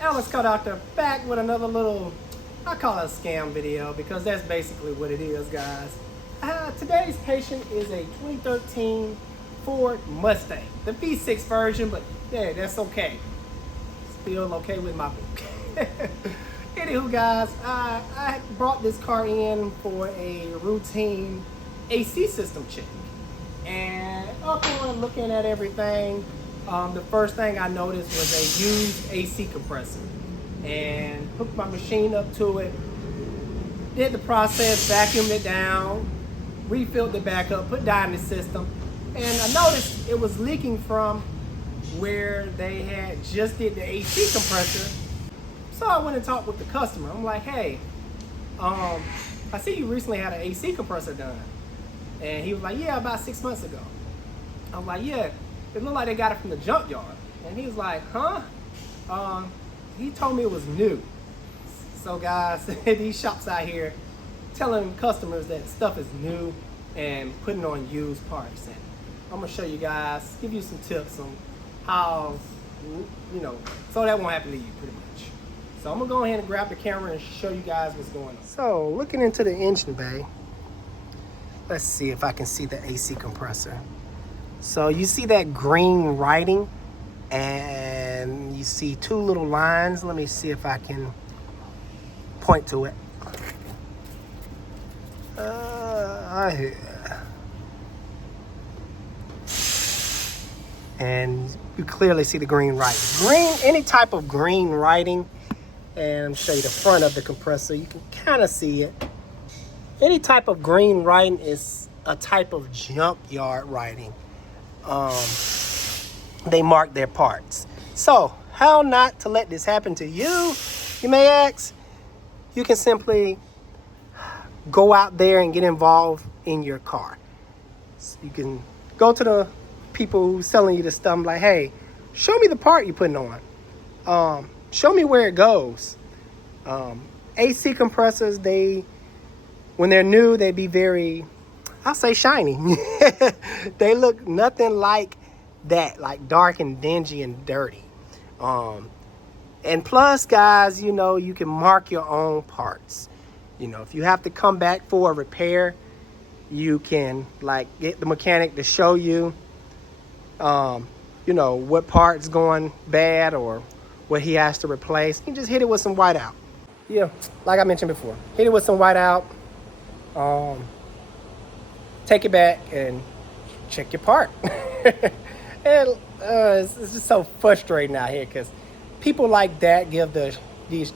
Alex cut out there back with another little, I call it a scam video because that's basically what it is, guys. Today's patient is a 2013 Ford Mustang, the V6 version, but yeah, that's okay. Still okay with my book. Anywho, guys, I brought this car in for a routine AC system check. And upon looking at everything, the first thing I noticed was a used AC compressor. And hooked my machine up to it, did the process, vacuumed it down, refilled it back up, put dye in the system, and I noticed it was leaking from where they had just did the AC compressor. So I went and talked with the customer. I'm like, hey, I see you recently had an AC compressor done. And he was like, yeah, about 6 months ago. I'm like, yeah, it looked like they got it from the junkyard. And he was like, huh? He told me it was new. So guys, these shops out here telling customers that stuff is new and putting on used parts. And I'm gonna show you guys, give you some tips on how, so that won't happen to you pretty much. So I'm gonna go ahead and grab the camera and show you guys what's going on. So looking into the engine bay, let's see if I can see the AC compressor. So you see that green writing and you see two little lines. Let me see if I can point to it. And you clearly see the green writing. Any type of green writing, and I'll show you the front of the compressor. You can kind of see it. Any type of green writing is a type of junkyard writing. They mark their parts. So how not to let this happen to you, you may ask? You can simply go out there and get involved in your car. So you can go to the people who's selling you the stuff, like, hey, show me the part you're putting on. Show me where it goes. AC compressors, when they're new, they be very, I'll say shiny. They look nothing like that, like dark and dingy and dirty. And plus, guys, you can mark your own parts. If you have to come back for a repair, you can get the mechanic to show you, what part's going bad or what he has to replace. You just hit it with some whiteout. Yeah, like I mentioned before, hit it with some whiteout. Take it back and check your part. And it's just so frustrating out here because people like that give the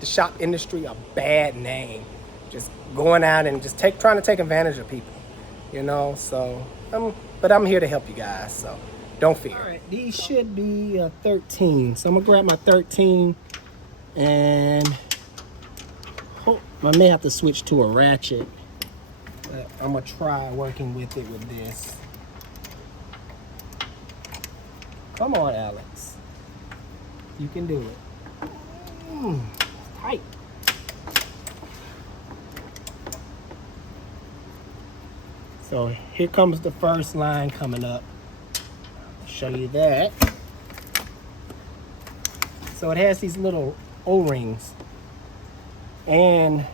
shop industry a bad name. Just going out and just trying to take advantage of people, So, but I'm here to help you guys, so don't fear. All right, these should be 13. So I'm gonna grab my 13 and I may have to switch to a ratchet. But I'm gonna try working with it with this. Come on, Alex. You can do it. It's tight. So here comes the first line coming up. I'll show you that. So it has these little O-rings. And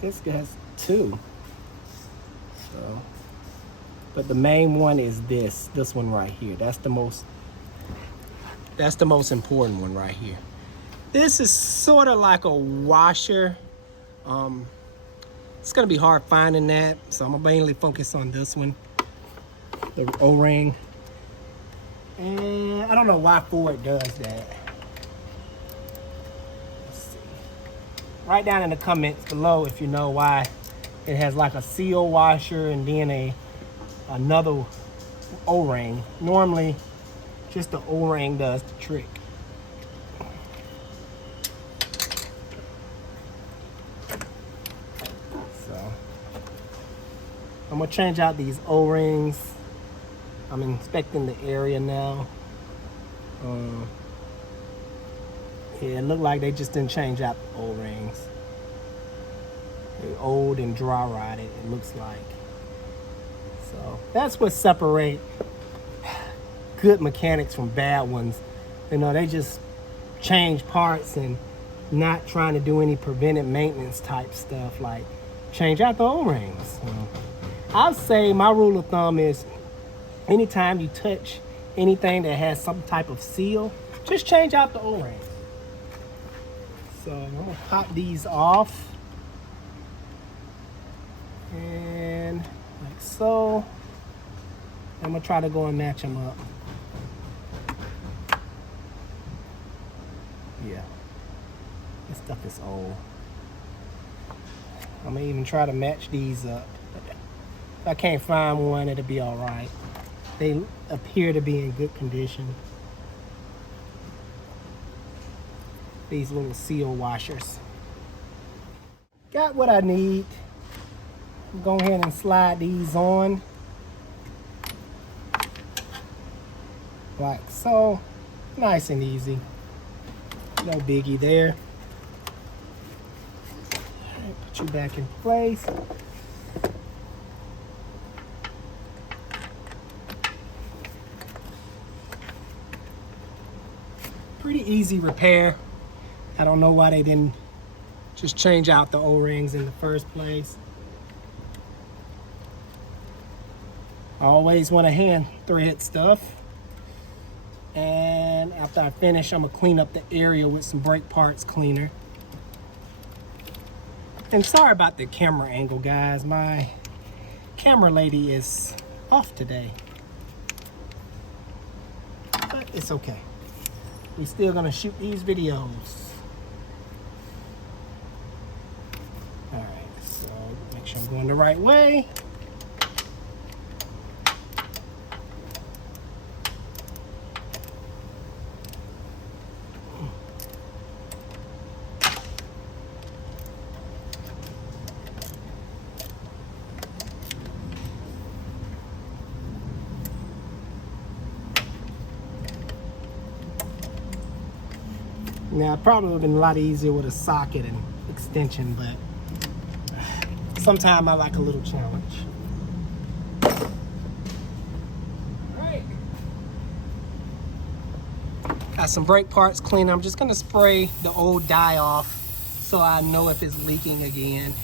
this has two. So, but the main one is this one right here. That's the most important one right here. This is sort of like a washer. It's gonna be hard finding that, so I'm gonna mainly focus on this one, the O-ring. And I don't know why Ford does that. Let's see. Write down in the comments below if you know why it has like a seal washer and then another O-ring. Normally, just the O-ring does the trick. So, I'm gonna change out these O-rings. I'm inspecting the area now. Yeah, it looked like they just didn't change out the O-rings. They're old and dry rotted, it looks like. So that's what separates good mechanics from bad ones. They just change parts and not trying to do any preventive maintenance type stuff like change out the O-rings. I'd say my rule of thumb is anytime you touch anything that has some type of seal, just change out the O-rings. So I'm gonna pop these off. And like so. I'm gonna try to go and match them up. Yeah, this stuff is old. I'm gonna even try to match these up. If I can't find one, it'll be all right. They appear to be in good condition. These little seal washers. Got what I need. Go ahead and slide these on. Like so. Nice and easy. No biggie there. All right, put you back in place. Pretty easy repair. I don't know why they didn't just change out the O-rings in the first place. I always want to hand thread stuff. And after I finish, I'm gonna clean up the area with some brake parts cleaner. And sorry about the camera angle, guys. My camera lady is off today. But it's okay. We're still gonna shoot these videos. All right, so make sure I'm going the right way. Now, it probably would have been a lot easier with a socket and extension, but sometimes I like a little challenge. All right. Got some brake parts cleaner. I'm just gonna spray the old dye off so I know if it's leaking again.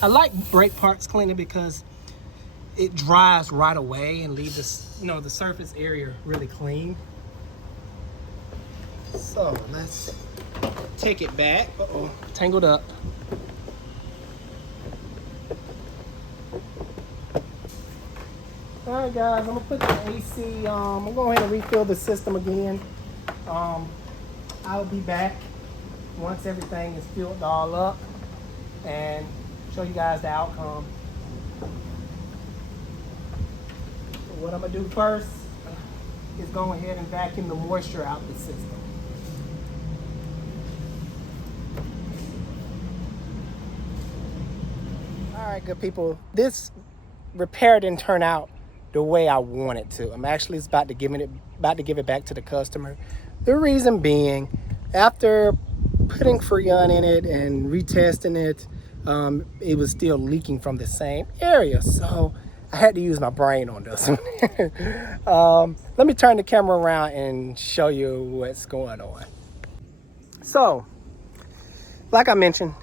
I like brake parts cleaner because it dries right away and leaves the surface area really clean. So let's take it back. Uh-oh, tangled up. All right, guys, I'm gonna put the AC. I'm gonna go ahead and refill the system again. I'll be back once everything is filled all up and show you guys the outcome. What I'm gonna do first is go ahead and vacuum the moisture out the system. All right, good people. This repair didn't turn out the way I want it to. I'm actually about to give it back to the customer. The reason being, after putting Freon in it and retesting it, it was still leaking from the same area. So I had to use my brain on this one. Let me turn the camera around and show you what's going on. So, like I mentioned,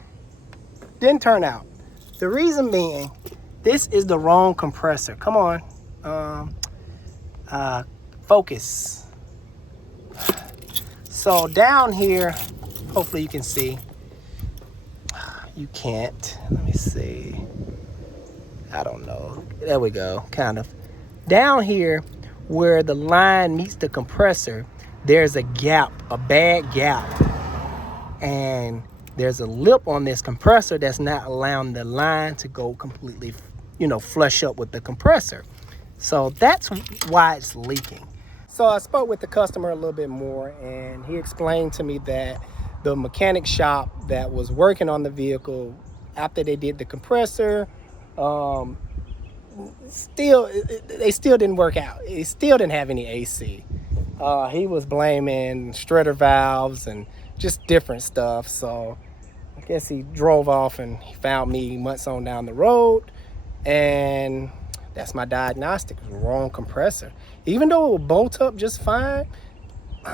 didn't turn out. The reason being, this is the wrong compressor. Come on, focus. So down here, hopefully you can see. You can't, let me see. I don't know. There we go, kind of. Down here, where the line meets the compressor, there's a gap, a bad gap. And there's a lip on this compressor that's not allowing the line to go completely, flush up with the compressor. So that's why it's leaking. So I spoke with the customer a little bit more, and he explained to me that the mechanic shop that was working on the vehicle, after they did the compressor, they still didn't work out. It still didn't have any AC. He was blaming strutter valves and just different stuff. So I guess he drove off and he found me months on down the road, and That's my diagnostic. Wrong compressor. Even though it will bolt up just fine,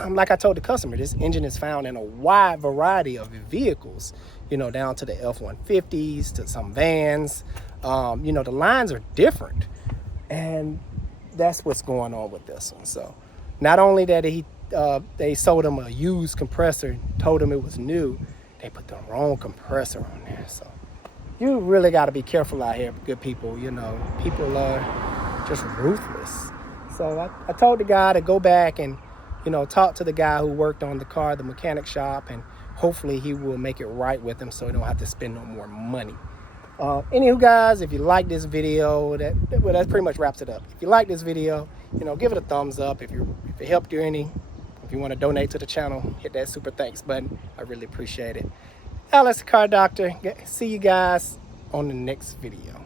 like I told the customer, this engine is found in a wide variety of vehicles, you know, down to the F-150s, to some vans. You know, the lines are different. And that's what's going on with this one. So not only that they sold him a used compressor, told him it was new, they put the wrong compressor on there. So you really got to be careful out here, good people. You know, people are just ruthless. So I told the guy to go back and, you know, talk to the guy who worked on the car, the mechanic shop, and hopefully he will make it right with him so he don't have to spend no more money. Anywho, guys, if you like this video, that pretty much wraps it up. If you like this video, you know, give it a thumbs up. If it helped you any, if you want to donate to the channel, hit that super thanks button. I really appreciate it. Alex the Car Doctor. See you guys on the next video.